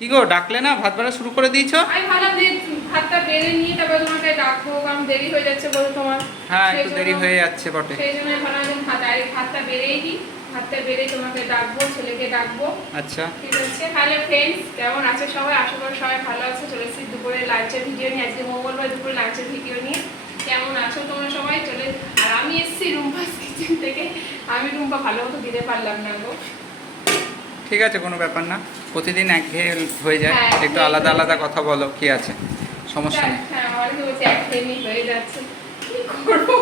কি গো ডাকলে না, ভাত বাড়া শুরু করে দিয়েছো? আমি ভাবলাম যে ভাতটা বেড়ে নিয়ে তারপর তোমাকে ডাকবো, কারণ দেরি হয়ে যাচ্ছে বলে তোমার। হ্যাঁ একটু দেরি হয়ে যাচ্ছে বটে। সেই জন্য ভাবলাম যে ভাতটা বেড়েই দিই, ভাতটা বেড়ে তোমাকে ডাকবো, ছেলেকে ডাকবো। আচ্ছা ঠিক আছে। হ্যালো ফ্রেন্ডস, কেমন আছো সবাই? আশা করি সবাই ভালো আছে। চলে এসেছি দুপুরে লাঞ্চের ভিডিও নিয়ে, আজকে মঙ্গলবার দুপুরে লাঞ্চের ভিডিও নিয়ে। কেমন আছো তোমরা সবাই? চলে আর আমি এসেছি রুম্পাস কিচেন থেকে। আমি রুম্পা ভালো মতো দিতে পারলাম না গো। ঠিক আছে, কোনো ব্যাপার না, প্রতিদিন একঘেয়ে হয়ে যায়। হ্যাঁ, একটু আলাদা আলাদা কথা বলো, কি আছে, সমস্যা নেই। হ্যাঁ অনেকে বলছে একঘেয়েমি হয়ে যাচ্ছে, কি করবো।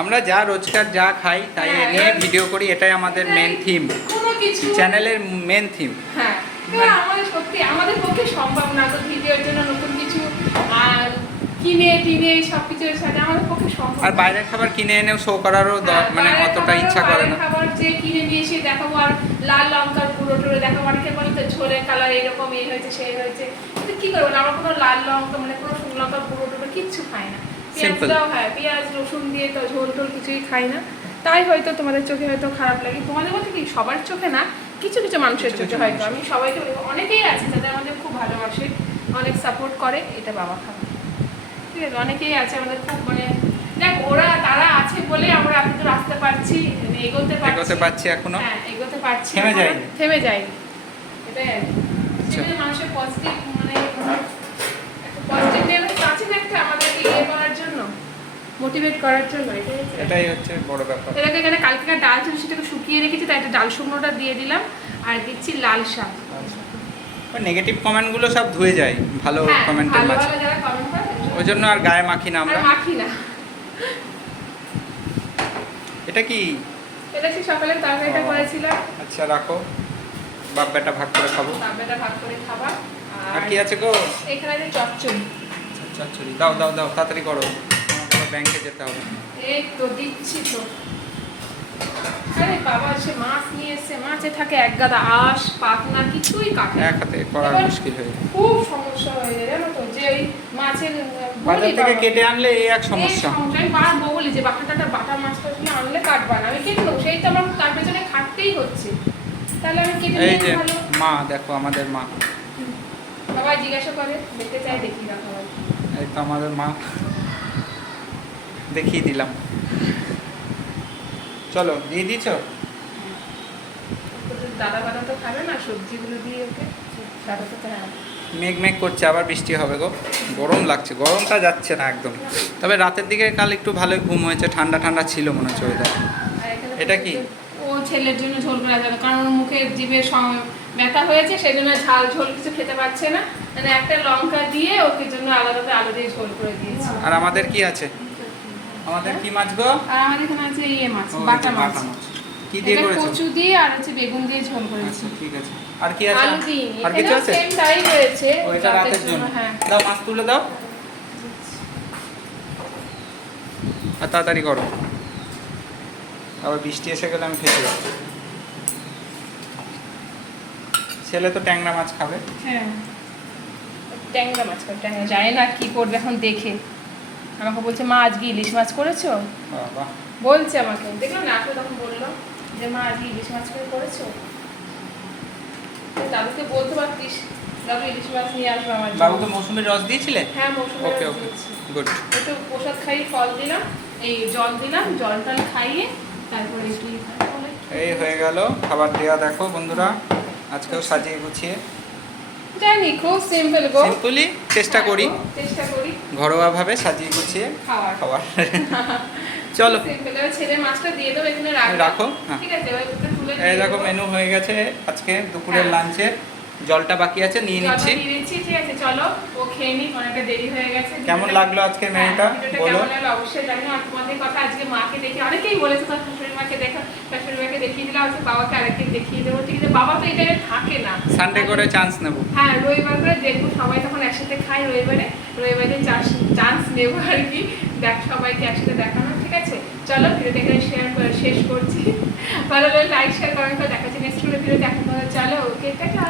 আমরা যা রোজকার যা খাই তাই হ্যাঁ, নিয়ে ভিডিও করি, এটাই আমাদের মেন থিম, কোনো কিছু চ্যানেলের মেন থিম। হ্যাঁ আমাদের সত্যি আমাদের পক্ষে সম্ভব না তো ভিডিওর জন্য নতুন কিছু আর কিনে টিনে সবকিছুর সাথে আমাদের পক্ষে সম্ভব। আর বাইরের খাবার কিনে এনেও শো করারও মানে অতটা ইচ্ছা করে না। খাবার যে কিনে নিয়ে এসে দেখাবো আর লাল লঙ্কার গুঁড়ো টুড়ো দেখাবো, অনেকে বলে তো ঝোলের কালার এরকম এই হয়েছে সেই হয়েছে, কিন্তু কি করবো না, আমরা কোনো লাল লঙ্কা মানে কোনো শুকনো লঙ্কার গুঁড়ো টুড়ো কিচ্ছু খাই না। পেঁয়াজটাও হ্যাঁ পেঁয়াজ রসুন দিয়ে তো ঝোল টোল কিছুই খাই না, তাই হয়তো তোমাদের চোখে হয়তো খারাপ লাগে। তোমাদের মধ্যে কি সবার চোখে না, কিছু কিছু মানুষের চোখে হয়তো। আমি সবাইকে অনেকেই আছে যাদের আমাদের খুব ভালোবাসে, অনেক সাপোর্ট করে, এটা বাবা খাবে ঠিক আছে। অনেকেই আছে আমাদের খুব মানে দেখ তারা আছে বলে আমরা এত দূর আসতে পারছি, এগোতে পারছি এখনো। হ্যাঁ এগোতে পারছি, থেমে যায়নি এটাই আর কি। মানুষের পজিটিভ মানে একটা পজিটিভ মেসেজ আছে না একটা আমাদেরকে ইয়ে করার জন্য, মোটিভেট করার জন্য, এটাই হচ্ছে বড় ব্যাপার। এটাকে এখানে কালকে ডাল ছিল সেটাকে শুকিয়ে রেখেছি, তাই একটা ডাল শুকনোটা দিয়ে দিলাম আর দিচ্ছি লাল শাক। নেগেটিভ কমেন্টগুলো সব ধুয়ে যায় ভালো কমেন্টের মাঝে, যারা কমেন্ট করে ওই জন্য আর গায়ে মাখি না আমরা। মাখি না। এটা কি? এটা কি সকালে তরকারিটা করেছিলাম। আচ্ছা রাখো, বাপ বেটা ভাগ করে খাবো। বাপ বেটা ভাগ করে খাবা। আর কি আছে গো? এখানে আছে চচ্চড়ি। চচ্চড়ি দাও দাও দাও, তাড়াতাড়ি করো, আমার ব্যাংকে যেতে হবে। এই তো দিচ্ছি তো। আরে বাবা সে মাছ নিয়ে এসে, মাছে থাকে এক গাদা আঁশ পাখনা, কিছুই কাটে এক হাতে করা মুশকিল হয়ে যায়, খুব সমস্যা হয়ে যায় জানো তো। যে ওই মাছের বাজার থেকে কেটে আনলে এই এক সমস্যা। আমি বারবার বলি যে বাটা মাছটা আনলে কাটবা না, আমি কেটে নেবো, সেই তো আমার তার পেছনে খাটতেই হচ্ছে। তাহলে আমি কেটে এই যে ভালো। মা দেখো, আমাদের মা সবাই জিজ্ঞাসা করে, দেখতে চাই, দেখি না সবাই। এই তো আমাদের মা, দেখিয়ে দিলাম। চলো দিয়ে দিয়েছো? দাদা বাদা তো খাবে না, সবজিগুলো দিয়ে ওকে দাদা তো হ্যাঁ। মেঘ মেঘ করছে, আবার বৃষ্টি হবে গো, গরম লাগছে, গরমটা যাচ্ছে না একদম। তবে রাতের দিকে কাল একটু ভালোই ঘুম হয়েছে, ঠান্ডা ঠান্ডা ছিল মনে হচ্ছে ওয়েদার। এটা কি? ও ছেলের জন্য ঝোল করা যাবে, কারণ ওর মুখে জিভে ব্যথা হয়েছে, সেই জন্য ঝাল ঝোল কিছু খেতে পারছে না, মানে একটা লঙ্কা দিয়ে ওকে জন্য আলাদা আলু দিয়ে ঝোল করে দিয়েছি। আর আমাদের কি আছে? আমাদের কি মাছ গো? আর আমাদের এখানে আছে ইয়ে মাছ, বাটা মাছ। কি দিয়ে করেছো? কচু দিয়ে আর হচ্ছে বেগুন দিয়ে ঝোল করেছি। আচ্ছা ঠিক আছে। আর কি আছে? আলু দিয়ে আর কিছু আছে? সেম তাই হয়েছে ওইটা রাতের জন্য। হ্যাঁ দাও মাছ তুলে দাও, আর তাড়াতাড়ি করো, আবার বৃষ্টি এসে গেলে আমি ফেসে যাবো। ছেলে তো ট্যাংরা মাছ খাবে। হ্যাঁ ট্যাংরা মাছ করে, ট্যাংরা জানি না কি করবে এখন দেখে। আমাকে বলছে মা আজকে ইলিশ মাছ করেছো, বাবা বলছে আমাকে, দেখলাম না আপনি তখন বললো যে মা আজকে ইলিশ মাছ করে করেছো। দাদুকে বলতে পারতিস দাদু ইলিশ মাছ নিয়ে আসবে আমার জন্য। বাবুকে মৌসুমীর রস দিয়েছিলে? হ্যাঁ মৌসুমীর ওকে রস ওকে দিয়েছি। গুড। একটু প্রসাদ খাইয়ে ফল দিলাম, এই জল দিলাম, জল টল খাইয়ে তারপরে একটু এই হয়ে গেল খাবার দেওয়া। দেখো বন্ধুরা, আজকেও সাজিয়ে গুছিয়ে, জানি খুব সিম্পল গো, সিম্পলি চেষ্টা করি ঘরোয়া ভাবে সাজিয়ে গুছিয়ে খাবার। চলো ছেলে মাছটা দিয়ে দেবো এখানে রাখো। ঠিক আছে এই দেখো মেনু হয়ে গেছে আজকে দুপুরের লাঞ্চের। জলটা বাকি আছে, নিয়ে নিচ্ছি। ঠিক আছে চলো ও খেয়ে নি, অনেকটা দেরি হয়ে গেছে। কেমন লাগলো আজকে মেনুটা বলো? কেমন লাগলো অবশ্যই জানিও। আর তোমাদের কথা আজকে মাকে দেখে অনেকেই বলেছে তোর শাশুড়ি মাকে দেখো, শাশুড়ি মাকে দেখিয়ে দিলাম, আজকে বাবাকে আরেকদিন দেখিয়ে দেবো। ঠিক আছে বাবা তো এই টাইমে থাকে না, সানডে করে চান্স নেবো। হ্যাঁ রবিবার করে দেখবো, সবাই তখন একসাথে খাই রবিবারে চান্স নেবো আর কি, দেখ সবাইকে একসাথে দেখানো। ঠিক আছে চলো ভিডিওটা এখানে শেষ করছি। ভালো লাগলে লাইক শেয়ার কমেন্ট করে দেখাচ্ছি নেক্সট ভিডিও। দেখা চলো ওকে টাটা।